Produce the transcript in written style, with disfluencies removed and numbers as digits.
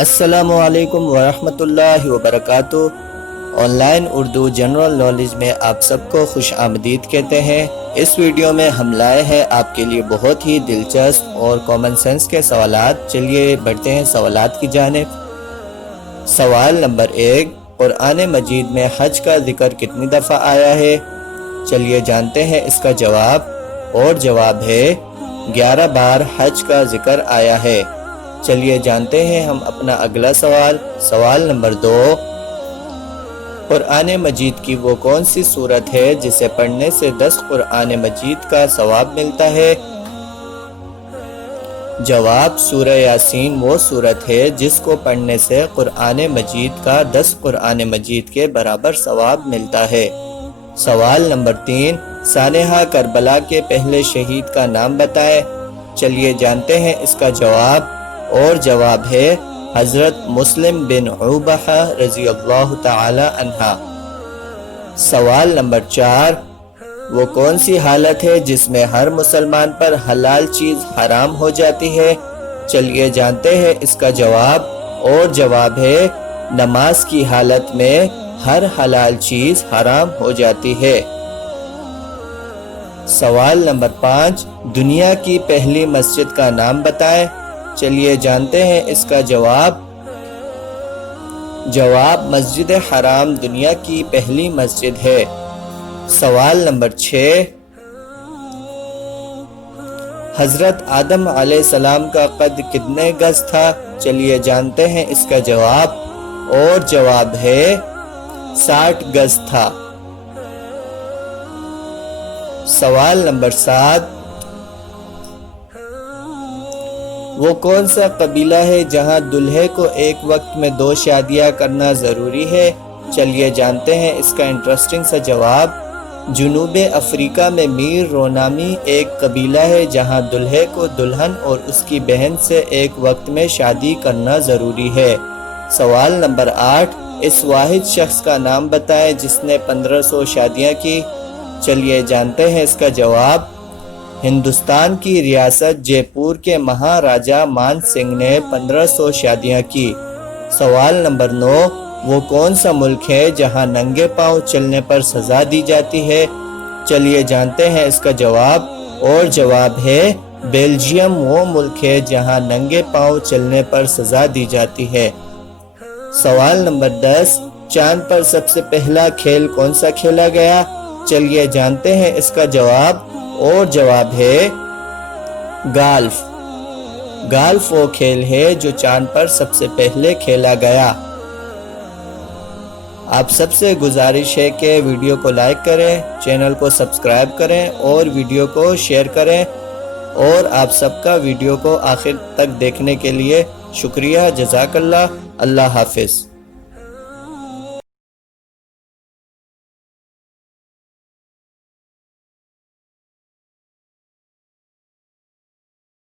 السلام علیکم ورحمۃ اللہ وبرکاتہ۔ On line Urdu general knowledge میں آپ سب کو خوش آمدید کہتے ہیں۔ اس ویڈیو میں ہم لائے ہیں آپ کے لیے بہت ہی دلچسپ اور کامن سینس کے سوالات۔ چلیے بڑھتے ہیں سوالات کی جانب۔ سوال نمبر 1، قرآن مجید میں حج کا ذکر کتنی دفعہ آیا ہے؟ چلیے جانتے ہیں اس کا جواب، اور جواب ہے 11 بار حج کا ذکر آیا ہے۔ چلیے جانتے ہیں ہم اپنا اگلا سوال۔ سوال نمبر 2، قرآن مجید کی وہ کون سی سورت ہے جسے پڑھنے سے 10 قرآن مجید کا ثواب ملتا ہے؟ جواب، سورہ یاسین وہ سورت ہے جس کو پڑھنے سے قرآن مجید کا 10 قرآن مجید کے برابر ثواب ملتا ہے۔ سوال نمبر 3، سانحہ کربلا کے پہلے شہید کا نام بتائیں۔ چلیے جانتے ہیں اس کا جواب، اور جواب ہے حضرت مسلم بن عوبہ رضی اللہ تعالی عنہ۔ سوال نمبر 4، وہ کون سی حالت ہے جس میں ہر مسلمان پر حلال چیز حرام ہو جاتی ہے؟ چلیے جانتے ہیں اس کا جواب، اور جواب ہے نماز کی حالت میں ہر حلال چیز حرام ہو جاتی ہے۔ سوال نمبر 5، دنیا کی پہلی مسجد کا نام بتائیں۔ چلیے جانتے ہیں اس کا جواب۔ جواب، مسجد حرام دنیا کی پہلی مسجد ہے۔ سوال نمبر 6، حضرت آدم علیہ السلام کا قد کتنے گز تھا؟ چلیے جانتے ہیں اس کا جواب، اور جواب ہے 60 گز تھا۔ سوال نمبر 7، وہ کون سا قبیلہ ہے جہاں دلہے کو ایک وقت میں 2 شادیاں کرنا ضروری ہے؟ چلیے جانتے ہیں اس کا انٹرسٹنگ سا جواب۔ جنوب افریقہ میں میر رو نامی ایک قبیلہ ہے جہاں دلہے کو دلہن اور اس کی بہن سے ایک وقت میں شادی کرنا ضروری ہے۔ سوال نمبر 8، اس واحد شخص کا نام بتائیں جس نے 1500 شادیاں کی۔ چلیے جانتے ہیں اس کا جواب۔ ہندوستان کی ریاست جے پور کے مہاراجہ مان سنگھ نے 1500 شادیاں کی۔ سوال نمبر 9، وہ کون سا ملک ہے جہاں ننگے پاؤں چلنے پر سزا دی جاتی ہے؟ چلیے جانتے ہیں اس کا جواب، اور جواب ہے بیلجیم وہ ملک ہے جہاں ننگے پاؤں چلنے پر سزا دی جاتی ہے۔ سوال نمبر 10، چاند پر سب سے پہلا کھیل کون سا کھیلا گیا؟ چلیے جانتے ہیں اس کا جواب، اور جواب ہے گالف۔ گالف وہ کھیل ہے جو چاند پر سب سے پہلے کھیلا گیا۔ آپ سب سے گزارش ہے کہ ویڈیو کو لائک کریں، چینل کو سبسکرائب کریں اور ویڈیو کو شیئر کریں، اور آپ سب کا ویڈیو کو آخر تک دیکھنے کے لیے شکریہ۔ جزاک اللہ۔ اللہ حافظ۔